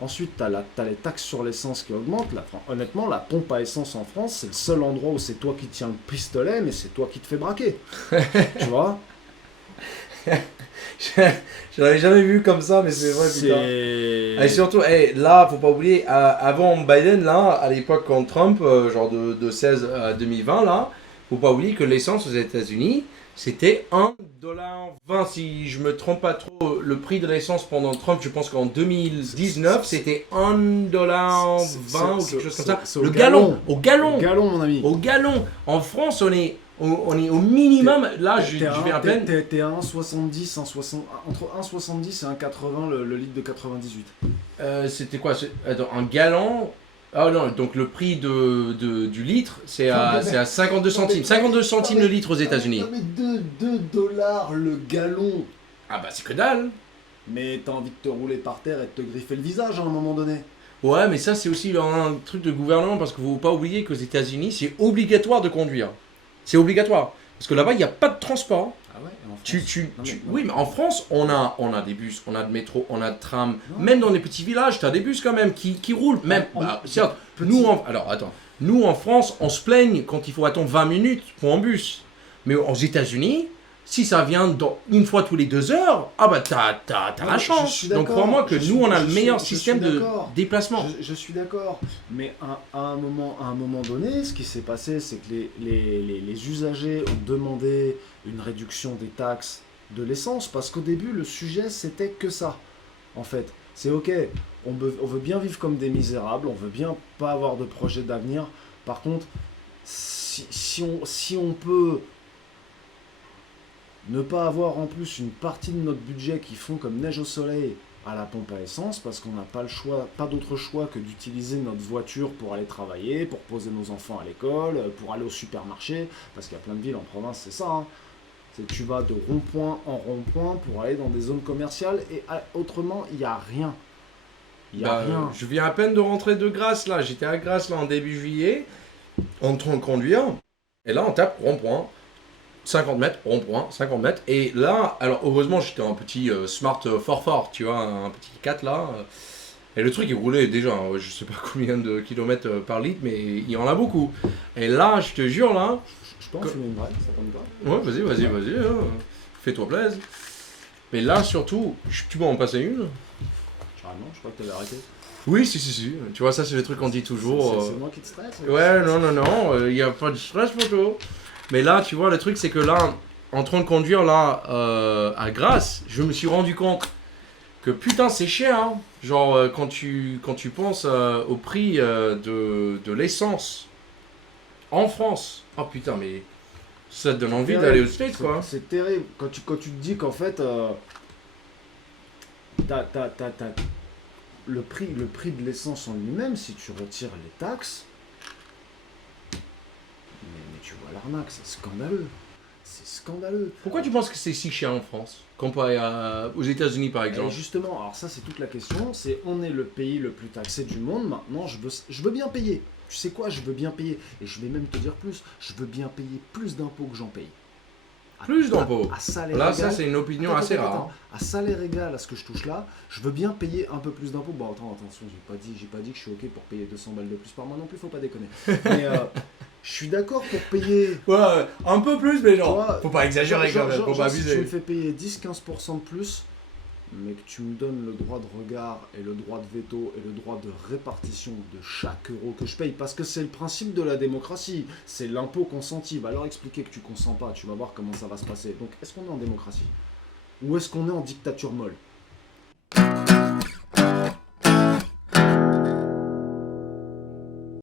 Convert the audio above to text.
Ensuite, t'as les taxes sur l'essence qui augmentent. Honnêtement, la pompe à essence en France, c'est le seul endroit où c'est toi qui tiens le pistolet, mais c'est toi qui te fais braquer. Tu vois? Je l'avais jamais vu comme ça, mais c'est vrai, putain. Et C'est... surtout, là, faut pas oublier, avant Biden, là, à l'époque quand Trump, genre de 16 à 2020, là, faut pas oublier que l'essence aux États-Unis, c'était 1,20 $. Si je me trompe pas trop, le prix de l'essence pendant Trump, je pense qu'en 2019, c'était 1,20 $, ou quelque chose comme ça. c'est au Le gallon, au Au gallon, galon, mon ami. au gallon. En France, on est au minimum. Là, je vais à peine. T'es à 1,70, entre 1,70 et 1,80 le litre de 98. C'était quoi? Attends, un gallon. Ah non, donc le prix du litre, c'est à 52 centimes. 52 centimes le litre aux États-Unis. Non mais 2 dollars le gallon. Ah bah c'est que dalle. Mais t'as envie de te rouler par terre et de te griffer le visage à un moment donné. Ouais, mais ça c'est aussi un truc de gouvernement parce qu'il ne faut pas oublier qu'aux États-Unis, c'est obligatoire de conduire. C'est obligatoire. Parce que là-bas, il n'y a pas de transport. Ah ouais, en France. Oui, mais en France, on a des bus, on a de métro, on a de tram. Non. Même dans les petits villages, tu as des bus quand même qui roulent. Même, certes, alors attends, nous en France, on se plaigne quand il faut attendre 20 minutes pour un bus. Mais aux États-Unis, si ça vient une fois tous les 2 heures, ah bah t'as Non, la je chance. suis Donc d'accord. crois-moi que nous, on a le meilleur Je système suis de d'accord. déplacement. Je suis d'accord, mais à un moment donné, ce qui s'est passé, c'est que les usagers ont demandé une réduction des taxes de l'essence, parce qu'au début, le sujet, c'était que ça, en fait. C'est ok, on veut bien vivre comme des misérables, on veut bien pas avoir de projet d'avenir. Par contre, si on peut ne pas avoir en plus une partie de notre budget qui fond comme neige au soleil à la pompe à essence, parce qu'on n'a pas le choix, pas d'autre choix que d'utiliser notre voiture pour aller travailler, pour poser nos enfants à l'école, pour aller au supermarché, parce qu'il y a plein de villes en province, c'est ça. Hein. C'est que tu vas de rond-point en rond-point pour aller dans des zones commerciales, et autrement, il n'y a rien. Il n'y a rien. Je viens à peine de rentrer de Grasse là. J'étais à Grasse là en début juillet, en train de conduire. Et là, on tape rond-point. 50 mètres, rond-point, 50 mètres. Et là, alors heureusement, j'étais un petit Smart fort, tu vois, un petit 4 là. Et le truc, il roulait déjà, je sais pas combien de kilomètres par litre, mais il y en a beaucoup. Et là, je te jure, là. Je peux en fumer une vraie, ça tombe pas. Ouais, vas-y, hein. Fais-toi plaisir. Mais là, surtout, tu peux en passer une? Carrément, je crois que tu avais arrêté. Oui, si. Tu vois, ça, c'est le truc qu'on dit toujours. C'est moi qui te stresse. Ouais, non, il n'y a pas de stress pour toi. Mais là, tu vois, le truc, c'est que là, en train de conduire là à Grasse, je me suis rendu compte que putain, c'est cher. Hein. Genre, quand tu penses au prix de l'essence en France. Oh putain, mais ça te donne envie d'aller aux States, quoi. C'est terrible. Quand tu te dis qu'en fait, le prix de l'essence en lui-même, si tu retires les taxes, mais tu vois l'arnaque, c'est scandaleux. C'est scandaleux. Pourquoi tu penses que c'est si cher en France, comparé aux États-Unis, par Et exemple? justement, alors ça c'est toute la question, c'est on est le pays le plus taxé du monde, maintenant je veux bien payer. Tu sais quoi, je veux bien payer. Et je vais même te dire plus, je veux bien payer plus d'impôts que j'en paye. Plus d'impôts. À salaire Là, égal, ça, c'est une opinion assez rare. À salaire égal à ce que je touche là, je veux bien payer un peu plus d'impôts. Bon, attention, j'ai pas dit que je suis ok pour payer 200 balles de plus par mois non plus, faut pas déconner. Mais je suis d'accord pour payer. Ouais, un peu plus, mais genre, Toi, faut pas exagérer quand même, faut pas si tu abuser. me fais payer 10-15% de plus, mais que tu me donnes le droit de regard et le droit de veto et le droit de répartition de chaque euro que je paye, parce que c'est le principe de la démocratie, c'est l'impôt consenti. Va leur expliquer que tu consens pas, tu vas voir comment ça va se passer. Donc est-ce qu'on est en démocratie ou est-ce qu'on est en dictature molle?